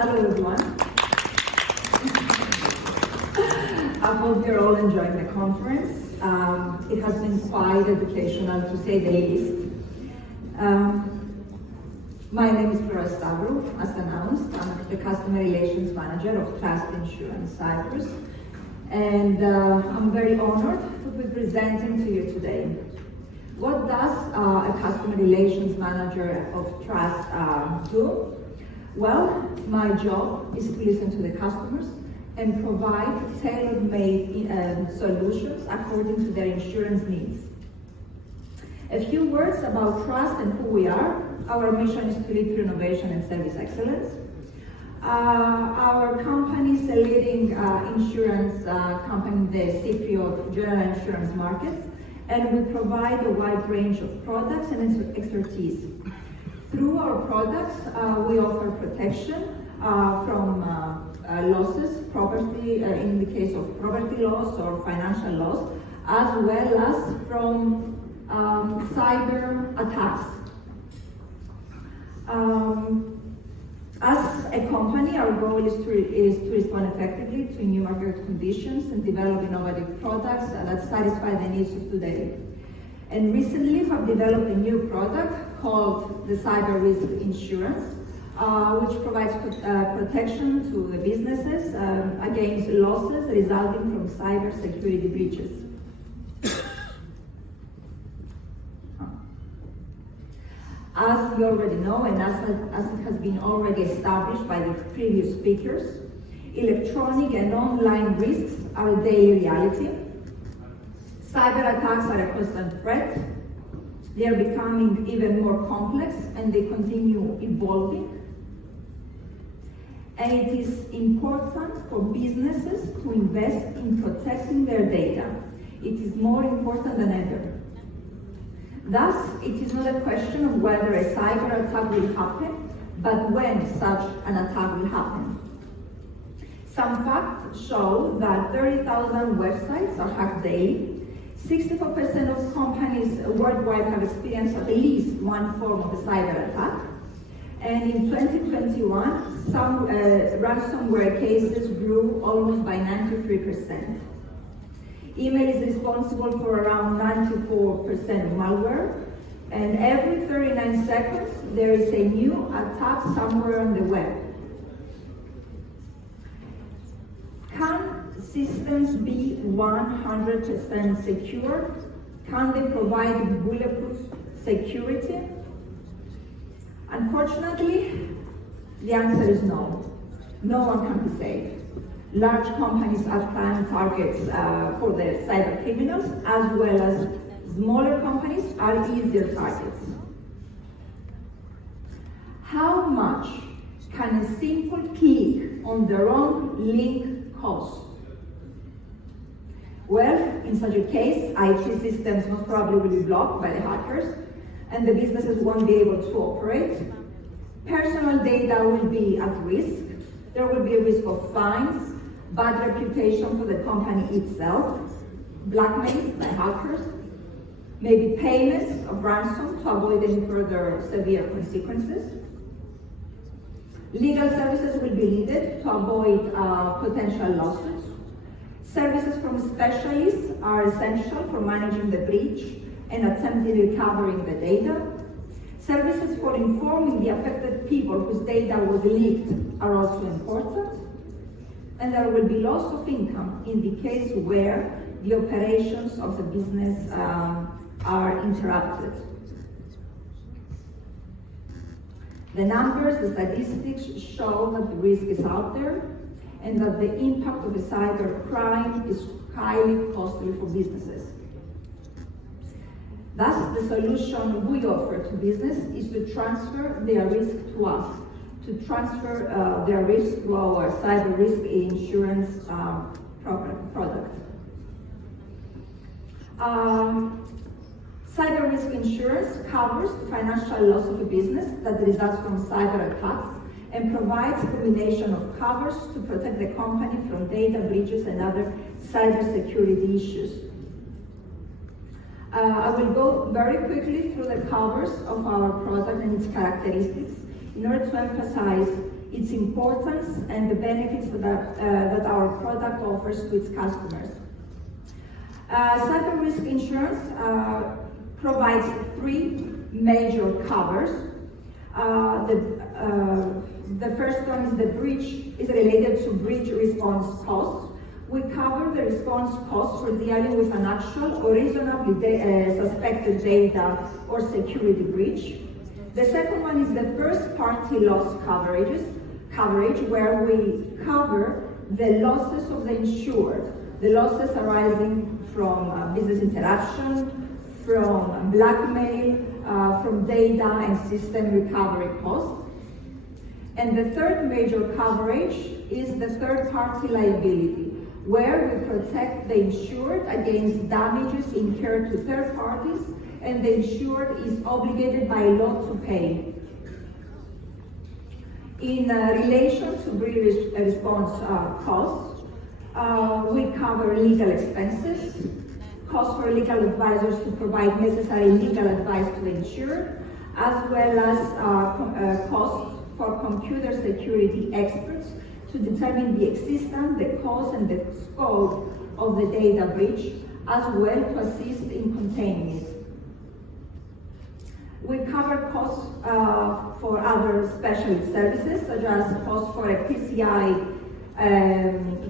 Hello everyone. I hope you're all enjoying the conference. It has been quite educational, to say the least. My name is Flora Stavrou, as announced. I'm the Customer Relations Manager of Trust Insurance Cyprus. And I'm very honored to be presenting to you today. What does a Customer Relations Manager of Trust do? Well, my job is to listen to the customers and provide tailor-made solutions according to their insurance needs. A few words about Trust and who we are. Our mission is to lead through innovation and service excellence. Our company is a leading insurance company in the Cypriot general insurance markets, and we provide a wide range of products and expertise. Through our products, we offer protection from losses, property, in the case of property loss or financial loss, as well as from cyber attacks. As a company, our goal is to respond effectively to new market conditions and develop innovative products that satisfy the needs of today. And recently, we have developed a new product called the Cyber Risk Insurance, which provides protection to the businesses against losses resulting from cyber security breaches. As you already know, and as it has been already established by the previous speakers, electronic and online risks are a daily reality. Cyber attacks are a constant threat. They are becoming even more complex and they continue evolving. And it is important for businesses to invest in protecting their data. It is more important than ever. Thus, it is not a question of whether a cyber attack will happen, but when such an attack will happen. Some facts show that 30,000 websites are hacked daily. 64% of companies worldwide have experienced at least one form of a cyber attack. And in 2021, some ransomware cases grew almost by 93%. Email is responsible for around 94% of malware, and every 39 seconds there is a new attack somewhere on the web. Can systems be 100% secure? Can they provide bulletproof security? Unfortunately, the answer is no. No one can be safe. Large companies are prime targets for the cyber criminals, as well as smaller companies are easier targets. How much can a simple click on the wrong link cost? Well, in such a case, IT systems most probably will be blocked by the hackers, and the businesses won't be able to operate. Personal data will be at risk. There will be a risk of fines, bad reputation for the company itself, blackmail by hackers, maybe payments of ransom to avoid any further severe consequences. Legal services will be needed to avoid potential lawsuits. Services from specialists are essential for managing the breach and attempting recovering the data. Services for informing the affected people whose data was leaked are also important. And there will be loss of income in the case where the operations of the business are interrupted. The numbers, the statistics show that the risk is out there and that the impact of a cyber crime is highly costly for businesses. Thus, the solution we offer to business is to transfer their risk to us, to transfer their risk to our cyber risk insurance product. Cyber risk insurance covers the financial loss of a business that results from cyber attacks and provides a combination of covers to protect the company from data breaches and other cyber security issues. I will go very quickly through the covers of our product and its characteristics in order to emphasize its importance and the benefits that our product offers to its customers. Cyber risk insurance provides three major covers. The first one is is related to breach response costs. We cover the response costs for dealing with an actual or reasonably suspected data or security breach. The second one is the first-party loss coverage, where we cover the losses of the insured, the losses arising from business interruption, from blackmail, from data and system recovery costs. And the third major coverage is the third-party liability, where we protect the insured against damages incurred to third parties, and the insured is obligated by law to pay. In relation to breach response costs, we cover legal expenses, costs for legal advisors to provide necessary legal advice to the insured, as well as costs for computer security experts to determine the existence, the cause, and the scope of the data breach, as well to assist in containing it. We cover costs for other specialist services, such as costs for a PCI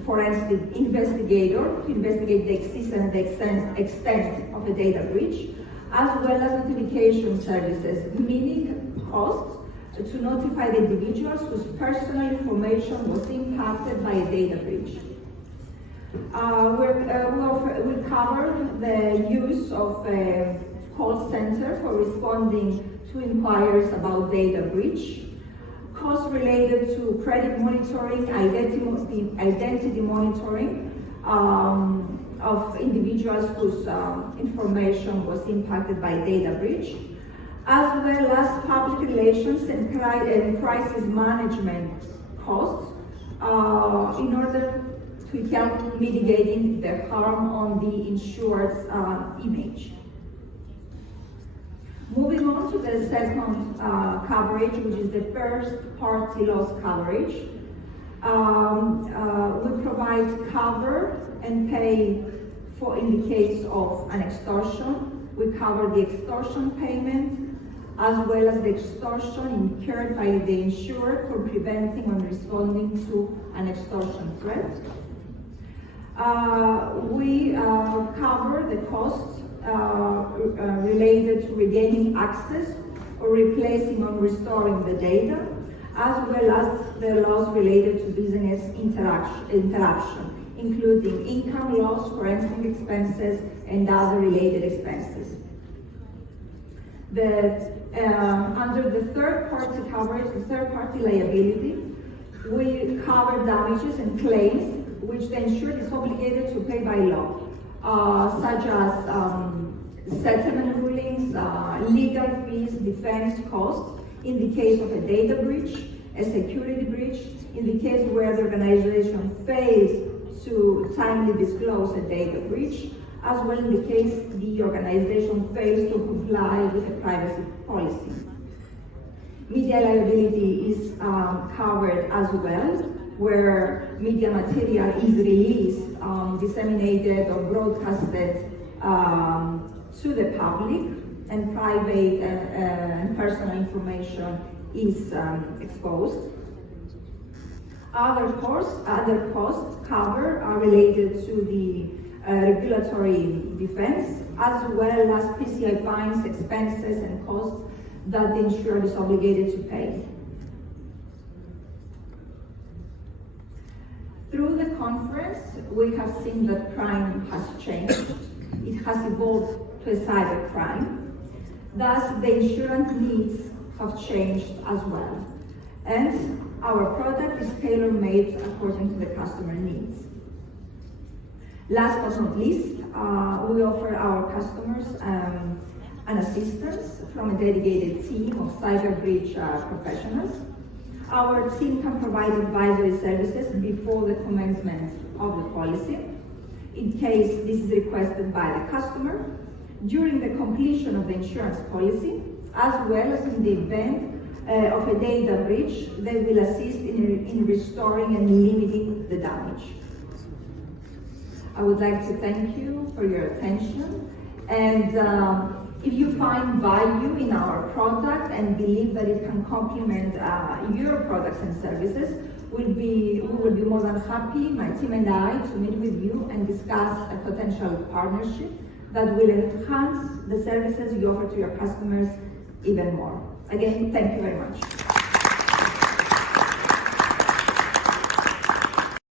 forensic investigator to investigate the existence and the extent of a data breach, as well as notification services, meaning costs to notify the individuals whose personal information was impacted by a data breach. We cover the use of a call center for responding to inquiries about data breach, costs related to credit monitoring, identity monitoring of individuals whose information was impacted by data breach, as well as public relations and crisis management costs in order to help mitigating the harm on the insured's image. Moving on to the second coverage, which is the first-party loss coverage. We provide cover and pay for in the case of an extortion. We cover the extortion payment, as well as the extortion incurred by the insured for preventing or responding to an extortion threat. We cover the costs related to regaining access or replacing or restoring the data, as well as the loss related to business interruption, including income loss, forensic expenses, and other related expenses. Under the third-party coverage, the third-party liability, we cover damages and claims which the insured is obligated to pay by law, such as settlement rulings, legal fees, defense costs, in the case of a data breach, a security breach, in the case where the organization fails to timely disclose a data breach, as well in the case the organization fails to comply with a privacy policy. Media liability is covered as well, where media material is released, disseminated or broadcasted to the public, and private and personal information is exposed. Other costs cover are related to the regulatory defense, as well as PCI fines, expenses, and costs that the insured is obligated to pay. Through the conference, we have seen that crime has changed. It has evolved to a cyber crime. Thus, the insurance needs have changed as well. And our product is tailor-made according to the customer needs. Last but not least, we offer our customers an assistance from a dedicated team of cyber breach professionals. Our team can provide advisory services before the commencement of the policy, in case this is requested by the customer, during the completion of the insurance policy, as well as in the event of a data breach, they will assist in restoring and limiting the damage. I would like to thank you for your attention, and if you find value in our product and believe that it can complement your products and services, we will be more than happy, my team and I, to meet with you and discuss a potential partnership that will enhance the services you offer to your customers even more. Again, thank you very much.